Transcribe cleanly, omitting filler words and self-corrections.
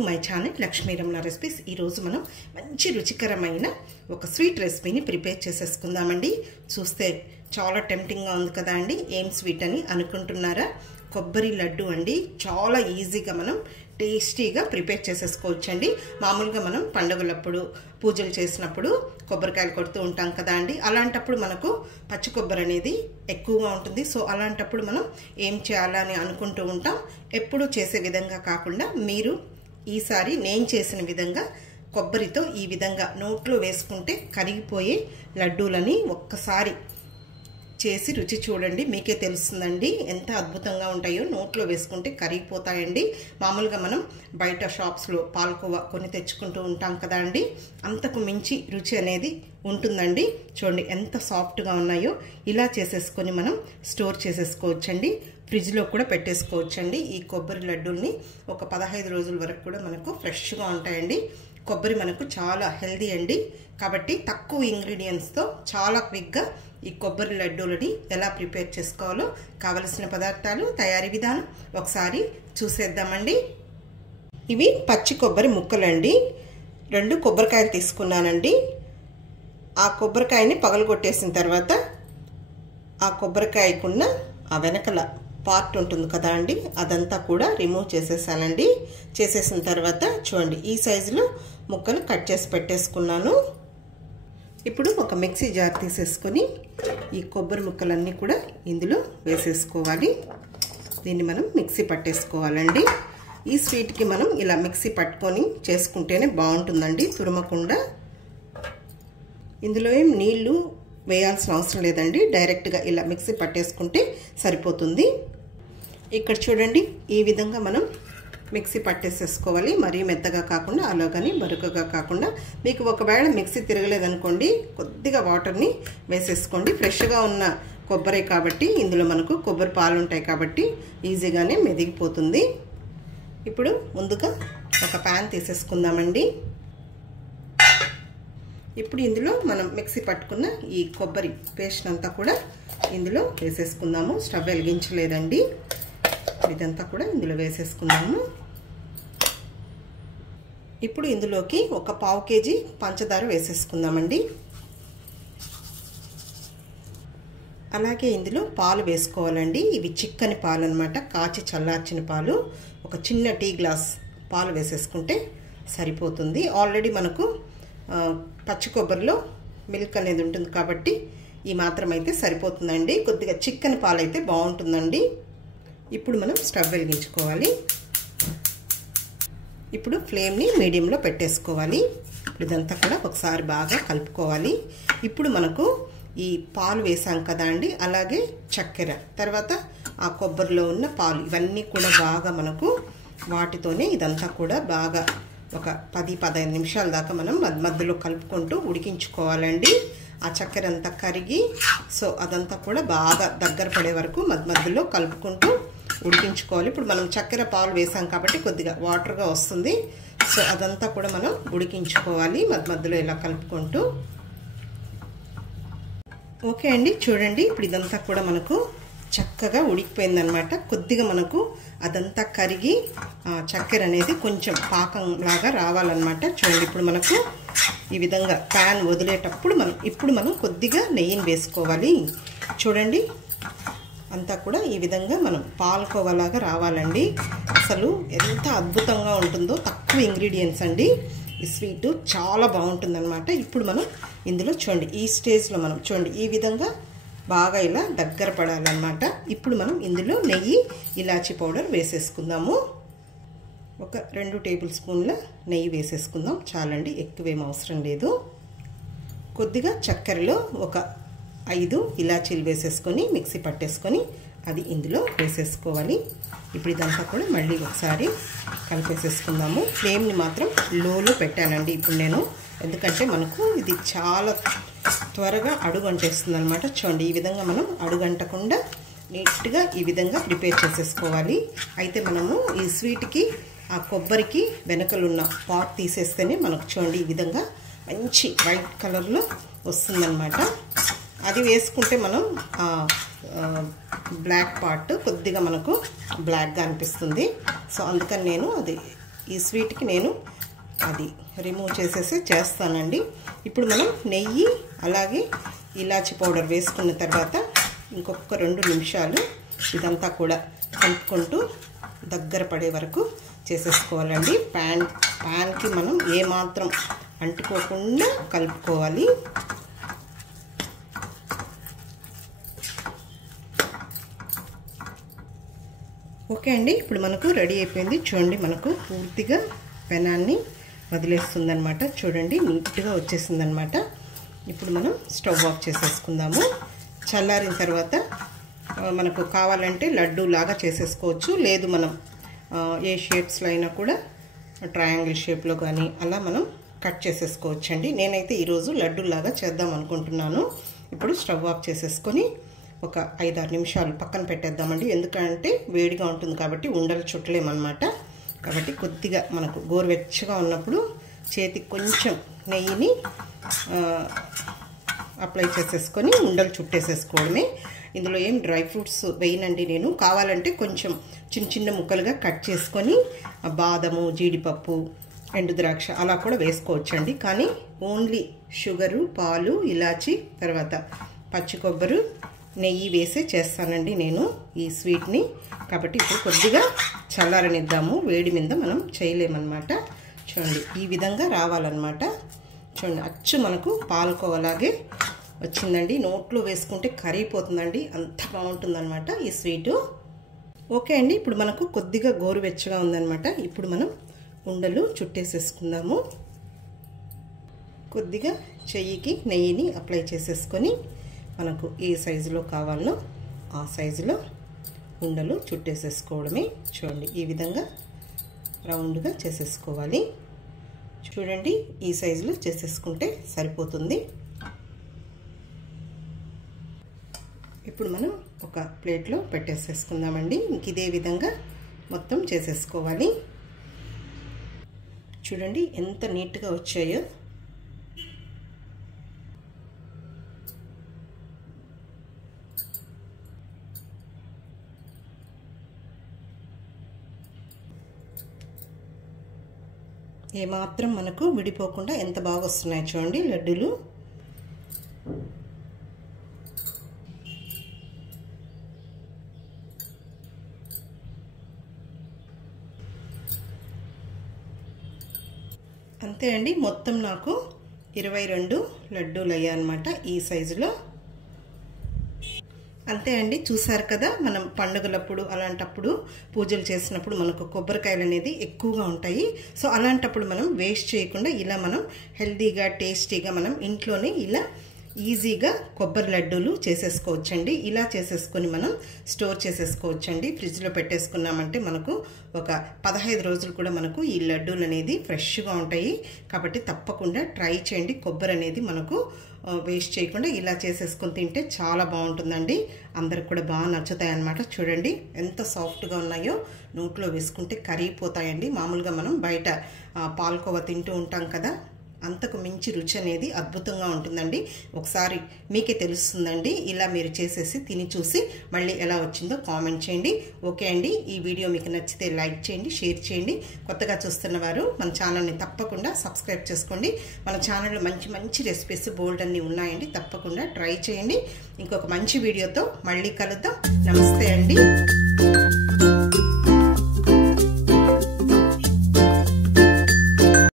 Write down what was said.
To my channel Lakshmi Ramana recipes. ఈరోజు మనం మంచి రుచికరమైన ఒక స్వీట్ రెసిపీని ప్రిపేర్ చేసేసుకుందామండి. చూస్తే చాలా టెంప్టింగ్గా ఉంది కదా అండి. ఏం స్వీట్ అని అనుకుంటున్నారా? కొబ్బరి లడ్డు అండి. చాలా ఈజీగా మనం టేస్టీగా ప్రిపేర్ చేసేసుకోవచ్చండి. మామూలుగా మనం పండుగలప్పుడు పూజలు చేసినప్పుడు కొబ్బరికాయలు కొడుతూ ఉంటాం కదా అండి. అలాంటప్పుడు మనకు పచ్చి కొబ్బరి అనేది ఎక్కువగా ఉంటుంది. సో అలాంటప్పుడు మనం ఏం చేయాలని అనుకుంటూ ఉంటాం. ఎప్పుడు చేసే విధంగా కాకుండా మీరు ఈసారి నేను చేసిన విధంగా కొబ్బరితో ఈ విధంగా నోట్లో వేసుకుంటే కరిగిపోయే లడ్డూలని ఒక్కసారి చేసి రుచి చూడండి. మీకే తెలుస్తుందండి ఎంత అద్భుతంగా ఉంటాయో. నోట్లో వేసుకుంటే కరిగిపోతాయండి. మామూలుగా మనం బయట షాప్స్లో పాలకోవా కొన్ని తెచ్చుకుంటూ ఉంటాం కదా అండి. అంతకు మించి రుచి అనేది ఉంటుందండి. చూడండి ఎంత సాఫ్ట్గా ఉన్నాయో. ఇలా చేసేసుకొని మనం స్టోర్ చేసేసుకోవచ్చండి. ఫ్రిడ్జ్లో కూడా పెట్టేసుకోవచ్చండి. ఈ కొబ్బరి లడ్డూల్ని ఒక 15 రోజుల వరకు కూడా మనకు ఫ్రెష్గా ఉంటాయండి. కొబ్బరి మనకు చాలా హెల్దీ అండి. కాబట్టి తక్కువ ఇంగ్రీడియంట్స్తో చాలా క్విక్గా ఈ కొబ్బరి లడ్డూలని ఎలా ప్రిపేర్ చేసుకోవాలో కావలసిన పదార్థాలు, తయారీ విధానం ఒకసారి చూసేద్దామండి. ఇవి పచ్చి కొబ్బరి ముక్కలండి. 2 కొబ్బరికాయలు తీసుకున్నానండి. ఆ కొబ్బరికాయని పగలగొట్టేసిన తర్వాత ఆ కొబ్బరికాయకున్న ఆ వెనకల పార్ట్ ఉంటుంది కదా అండి, అదంతా కూడా రిమూవ్ చేసేసానండి. చేసేసిన తర్వాత చూడండి ఈ సైజులో ముక్కలు కట్ చేసి పెట్టేసుకున్నాను. ఇప్పుడు ఒక మిక్సీ జార్ తీసేసుకొని ఈ కొబ్బరి ముక్కలన్నీ కూడా ఇందులో వేసేసుకోవాలి. దీన్ని మనం మిక్సీ పట్టేసుకోవాలండి. ఈ స్వీట్కి మనం ఇలా మిక్సీ పట్టుకొని చేసుకుంటేనే బాగుంటుందండి, తురమకుండా. ఇందులో ఏం నీళ్లు వేయాల్సిన అవసరం లేదండి. డైరెక్ట్గా ఇలా మిక్సీ పట్టేసుకుంటే సరిపోతుంది. ఇక్కడ చూడండి ఈ విధంగా మనం మిక్సీ పట్టేసేసుకోవాలి. మరీ మెత్తగా కాకుండా అలాగని బరుకగా కాకుండా. మీకు ఒకవేళ మిక్సీ తిరగలేదనుకోండి కొద్దిగా వాటర్ని వేసేసుకోండి. ఫ్రెష్గా ఉన్న కొబ్బరి కాబట్టి ఇందులో మనకు కొబ్బరి పాలు ఉంటాయి కాబట్టి ఈజీగానే మెదిగిపోతుంది. ఇప్పుడు ముందుగా ఒక ప్యాన్ తీసేసుకుందామండి. ఇప్పుడు ఇందులో మనం మిక్సీ పట్టుకున్న ఈ కొబ్బరి పేస్ట్ అంతా కూడా ఇందులో వేసేసుకుందాము. స్టవ్ వెలిగించలేదండి. ఇదంతా కూడా ఇందులో వేసేసుకుందాము. ఇప్పుడు ఇందులోకి ఒక 1/2 కేజీ పంచదార వేసేసుకుందామండి. అలాగే ఇందులో పాలు వేసుకోవాలండి. ఇవి చిక్కని పాలు అన్నమాట, కాచి చల్లార్చిన పాలు. ఒక చిన్న టీ గ్లాస్ పాలు వేసేసుకుంటే సరిపోతుంది. ఆల్రెడీ మనకు పచ్చి కొబ్బరిలో మిల్క్ అనేది ఉంటుంది కాబట్టి ఈ మాత్రం అయితే సరిపోతుందండి. కొద్దిగా చిక్కని పాలు అయితే బాగుంటుందండి. ఇప్పుడు మనం స్టవ్ వెలిగించుకోవాలి. ఇప్పుడు ఫ్లేమ్ని మీడియంలో పెట్టేసుకోవాలి. ఇదంతా కూడా ఒకసారి బాగా కలుపుకోవాలి. ఇప్పుడు మనకు ఈ పాలు వేసాం కదా అండి, అలాగే చక్కెర, తర్వాత ఆ కొబ్బరిలో ఉన్న పాలు, ఇవన్నీ కూడా బాగా మనకు వాటితోనే ఇదంతా కూడా బాగా ఒక 10-15 నిమిషాల దాకా మనం మధ్యలో కలుపుకుంటూ ఉడికించుకోవాలండి. ఆ చక్కెర అంతా కరిగి సో అదంతా కూడా బాగా దగ్గర పడే వరకు మధ్యలో కలుపుకుంటూ ఉడికించుకోవాలి. ఇప్పుడు మనం చక్కెర పాలు వేసాం కాబట్టి కొద్దిగా వాటర్గా వస్తుంది. సో అదంతా కూడా మనం ఉడికించుకోవాలి మధ్యలో ఇలా కలుపుకుంటూ. ఓకే అండి, చూడండి ఇప్పుడు ఇదంతా కూడా మనకు చక్కగా ఉడికిపోయిందనమాట. కొద్దిగా మనకు అదంతా కరిగి చక్కెర అనేది కొంచెం పాకం లాగా రావాలన్నమాట. చూడండి ఇప్పుడు మనకు ఈ విధంగా ప్యాన్ వదిలేటప్పుడు ఇప్పుడు మనం కొద్దిగా నెయ్యిని వేసుకోవాలి. చూడండి అంతా కూడా ఈ విధంగా మనం పాలకోవలాగా రావాలండి. అసలు ఎంత అద్భుతంగా ఉంటుందో. తక్కువ ఇంగ్రీడియంట్స్ అండి. ఈ స్వీట్ చాలా బాగుంటుందన్నమాట. ఇప్పుడు మనం ఇందులో చూడండి ఈ స్టేజ్లో మనం చూడండి ఈ విధంగా బాగా ఇలా దగ్గర పడాలన్నమాట. ఇప్పుడు మనం ఇందులో నెయ్యి, ఇలాచీ పౌడర్ వేసేసుకుందాము. ఒక 2 టేబుల్ స్పూన్ల నెయ్యి వేసేసుకుందాం చాలండి, ఎక్కువేం అవసరం లేదు. కొద్దిగా చక్కెరలో ఒక 5 ఇలాచీలు వేసేసుకొని మిక్సీ పట్టేసుకొని అది ఇందులో వేసేసుకోవాలి. ఇప్పుడు ఇదంతా కూడా మళ్ళీ ఒకసారి కలిపేసేసుకుందాము. ఫ్లేమ్ని మాత్రం లోలో పెట్టానండి ఇప్పుడు నేను, ఎందుకంటే మనకు ఇది చాలా త్వరగా అడుగంటేస్తుంది అనమాట. చూడండి ఈ విధంగా మనం అడుగంటకుండా నీట్గా ఈ విధంగా ప్రిపేర్ చేసేసుకోవాలి. అయితే మనము ఈ స్వీట్కి ఆ కొబ్బరికి వెనకలున్న పాట్ తీసేస్తేనే మనకు చూడండి ఈ విధంగా మంచి వైట్ కలర్లో వస్తుందన్నమాట. అది వేసుకుంటే మనం బ్లాక్ పార్ట్ కొద్దిగా మనకు బ్లాక్గా అనిపిస్తుంది. సో అందుకని నేను అది ఈ స్వీట్కి నేను అది రిమూవ్ చేసేసి చేస్తానండి. ఇప్పుడు మనం నెయ్యి అలాగే ఇలాచి పౌడర్ వేసుకున్న తర్వాత ఇంకొక 2 నిమిషాలు ఇదంతా కూడా కలుపుకుంటూ దగ్గర పడే వరకు చేసేసుకోవాలండి. ప్యాన్కి మనం ఏమాత్రం అంటుకోకుండా కలుపుకోవాలి. ఓకే అండి, ఇప్పుడు మనకు రెడీ అయిపోయింది. చూడండి, మనకు పూర్తిగా పెనాన్ని వదిలేస్తుందనమాట. చూడండి, నీట్గా వచ్చేసిందనమాట. ఇప్పుడు మనం స్టవ్ ఆఫ్ చేసేసుకుందాము. చల్లారిన తర్వాత మనకు కావాలంటే లడ్డు లాగా చేసేసుకోవచ్చు, లేదు మనం ఏ షేప్స్లో అయినా కూడా ట్రయాంగిల్ షేప్లో కానీ అలా మనం కట్ చేసేసుకోవచ్చండి. నేనైతే ఈరోజు లడ్డూలాగా చేద్దాం అనుకుంటున్నాను. ఇప్పుడు స్టవ్ ఆఫ్ చేసేసుకొని ఒక 5-6 నిమిషాలు పక్కన పెట్టేద్దామండి. ఎందుకంటే వేడిగా ఉంటుంది కాబట్టి ఉండలు చుట్టలేమన్నమాట. కాబట్టి కొద్దిగా మనకు గోరువెచ్చగా ఉన్నప్పుడు చేతికి కొంచెం నెయ్యిని అప్లై చేసేసుకొని ఉండలు చుట్టేసేసుకోవడమే. ఇందులో ఏం డ్రై ఫ్రూట్స్ వేయనండి నేను. కావాలంటే కొంచెం చిన్న చిన్న ముక్కలుగా కట్ చేసుకొని బాదము, జీడిపప్పు, ఎండు ద్రాక్ష అలా కూడా వేసుకోవచ్చండి. కానీ ఓన్లీ షుగరు, పాలు, ఇలాచి, తర్వాత పచ్చి కొబ్బరి, నెయ్యి వేసే చేస్తానండి నేను ఈ స్వీట్ని. కాబట్టి ఇప్పుడు కొద్దిగా చల్లారనిద్దాము. వేడి మీద మనం చేయలేమన్నమాట. చూడండి, ఈ విధంగా రావాలన్నమాట. చూడండి, అచ్చు మనకు పాలకోవలాగే వచ్చిందండి. నోట్లో వేసుకుంటే కరిగిపోతుందండి, అంత బాగుంటుందన్నమాట ఈ స్వీటు. ఓకే అండి, ఇప్పుడు మనకు కొద్దిగా గోరువెచ్చగా ఉందన్నమాట. ఇప్పుడు మనం ఉండలు చుట్టేసేసుకుందాము. కొద్దిగా చెయ్యికి నెయ్యిని అప్లై చేసేసుకొని మనకు ఏ సైజులో కావాలో ఆ సైజులో ఉండలు చుట్టేసేసుకోవడమే. చూడండి, ఈ విధంగా రౌండ్గా చేసేసుకోవాలి. చూడండి, ఈ సైజులో చేసేసుకుంటే సరిపోతుంది. ఇప్పుడు మనం ఒక ప్లేట్లో పెట్టేసేసుకుందామండి. ఇంక ఇదే విధంగా మొత్తం చేసేసుకోవాలి. చూడండి ఎంత నీట్గా వచ్చాయో. ఏమాత్రం మనకు విడిపోకుండా ఎంత బాగా వస్తున్నాయి చూడండి లడ్డూలు. అంతే అండి, మొత్తం నాకు 22 లడ్డూలు అయ్యాయన్నమాట ఈ సైజులో. అంతే అండి, చూసారు కదా, మనం పండుగలప్పుడు అలాంటప్పుడు పూజలు చేసినప్పుడు మనకు కొబ్బరికాయలు అనేది ఎక్కువగా ఉంటాయి. సో అలాంటప్పుడు మనం వేస్ట్ చేయకుండా ఇలా మనం హెల్తీగా టేస్టీగా మనం ఇంట్లోనే ఇలా ఈజీగా కొబ్బరి లడ్డూలు చేసేసుకోవచ్చండి. ఇలా చేసేసుకొని మనం స్టోర్ చేసేసుకోవచ్చండి. ఫ్రిడ్జ్లో పెట్టేసుకున్నామంటే మనకు ఒక 15 రోజులు కూడా మనకు ఈ లడ్డూలు అనేది ఫ్రెష్గా ఉంటాయి. కాబట్టి తప్పకుండా ట్రై చేయండి. కొబ్బరి అనేది మనకు వేస్ట్ చేయకుండా ఇలా చేసేసుకొని తింటే చాలా బాగుంటుందండి. అందరికి కూడా బాగా నచ్చుతాయి అన్నమాట. చూడండి ఎంత సాఫ్ట్గా ఉన్నాయో, నోట్లో వేసుకుంటే కరిగిపోతాయండి. మామూలుగా మనం బయట పాలకోవా తింటూ ఉంటాం కదా, అంతకు మించి రుచి అనేది అద్భుతంగా ఉంటుందండి. ఒకసారి మీకే తెలుస్తుందండి. ఇలా మీరు చేసేసి తిని చూసి మళ్ళీ ఎలా వచ్చిందో కామెంట్ చేయండి. ఓకే అండి, ఈ వీడియో మీకు నచ్చితే లైక్ చేయండి, షేర్ చేయండి. కొత్తగా చూస్తున్న వారు మన ఛానల్ని తప్పకుండా సబ్స్క్రైబ్ చేసుకోండి. మన ఛానల్లో మంచి మంచి రెసిపీస్ బోల్డ్ అన్నీ ఉన్నాయండి. తప్పకుండా ట్రై చేయండి. ఇంకొక మంచి వీడియోతో మళ్ళీ కలుద్దాం. నమస్తే అండి.